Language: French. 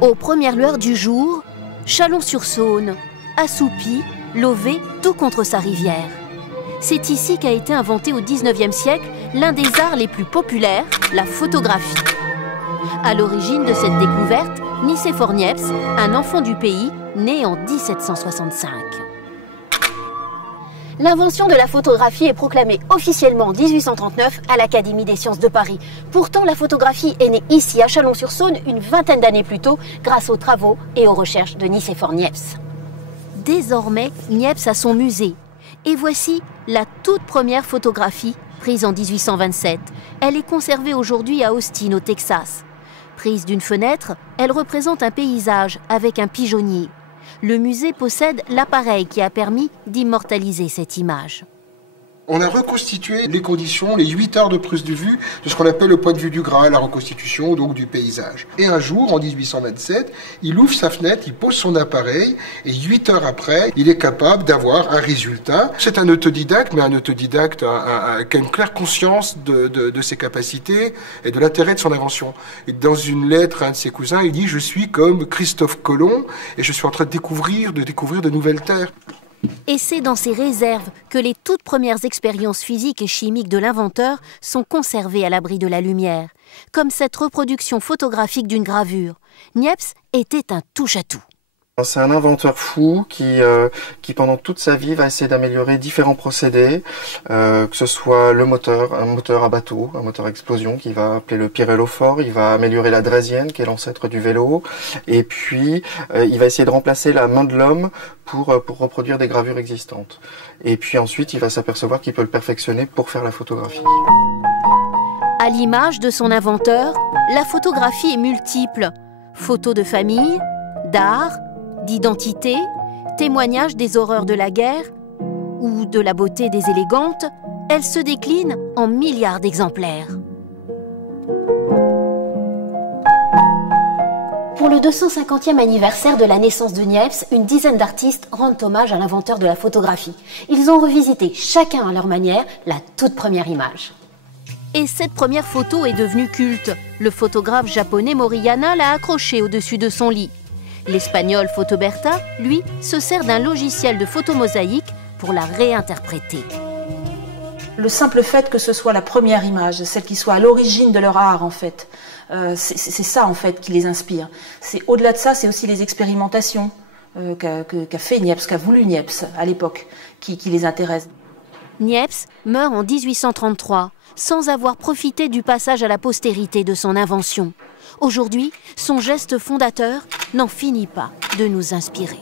Aux premières lueurs du jour, Chalon-sur-Saône, assoupi, lové, tout contre sa rivière. C'est ici qu'a été inventé au XIXe siècle l'un des arts les plus populaires, la photographie. À l'origine de cette découverte, Nicéphore Niepce, un enfant du pays, né en 1765. L'invention de la photographie est proclamée officiellement en 1839 à l'Académie des sciences de Paris. Pourtant, la photographie est née ici, à Chalon-sur-Saône, une vingtaine d'années plus tôt, grâce aux travaux et aux recherches de Nicéphore Niepce. Désormais, Niepce a son musée. Et voici la toute première photographie, prise en 1827. Elle est conservée aujourd'hui à Austin, au Texas. Prise d'une fenêtre, elle représente un paysage avec un pigeonnier. Le musée possède l'appareil qui a permis d'immortaliser cette image. On a reconstitué les conditions, les 8 heures de prise de vue de ce qu'on appelle le point de vue du Graal, la reconstitution donc du paysage. Et un jour, en 1827, il ouvre sa fenêtre, il pose son appareil, et 8 heures après, il est capable d'avoir un résultat. C'est un autodidacte, mais un autodidacte qui a une claire conscience de ses capacités et de l'intérêt de son invention. Et dans une lettre à un de ses cousins, il dit « Je suis comme Christophe Colomb, et je suis en train de découvrir de nouvelles terres ». Et c'est dans ces réserves que les toutes premières expériences physiques et chimiques de l'inventeur sont conservées à l'abri de la lumière, comme cette reproduction photographique d'une gravure. Niepce était un touche-à-tout. C'est un inventeur fou qui pendant toute sa vie va essayer d'améliorer différents procédés, que ce soit le moteur, un moteur à bateau, un moteur à explosion qu'il va appeler le pyrélophore, il va améliorer la draisienne qui est l'ancêtre du vélo, et puis il va essayer de remplacer la main de l'homme pour reproduire des gravures existantes. Et puis ensuite il va s'apercevoir qu'il peut le perfectionner pour faire la photographie. À l'image de son inventeur, la photographie est multiple. Photos de famille, d'art, d'identité, témoignages des horreurs de la guerre ou de la beauté des élégantes, elle se décline en milliards d'exemplaires. Pour le 250e anniversaire de la naissance de Niepce, une dizaine d'artistes rendent hommage à l'inventeur de la photographie. Ils ont revisité, chacun à leur manière, la toute première image. Et cette première photo est devenue culte. Le photographe japonais Moriyama l'a accrochée au-dessus de son lit. L'espagnol Fotoberta, lui, se sert d'un logiciel de photomosaïque pour la réinterpréter. Le simple fait que ce soit la première image, celle qui soit à l'origine de leur art en fait, c'est ça en fait qui les inspire. Au-delà de ça, c'est aussi les expérimentations qu'a fait Niepce, qu'a voulu Niepce à l'époque, qui les intéressent. Niepce meurt en 1833, sans avoir profité du passage à la postérité de son invention. Aujourd'hui, son geste fondateur n'en finit pas de nous inspirer.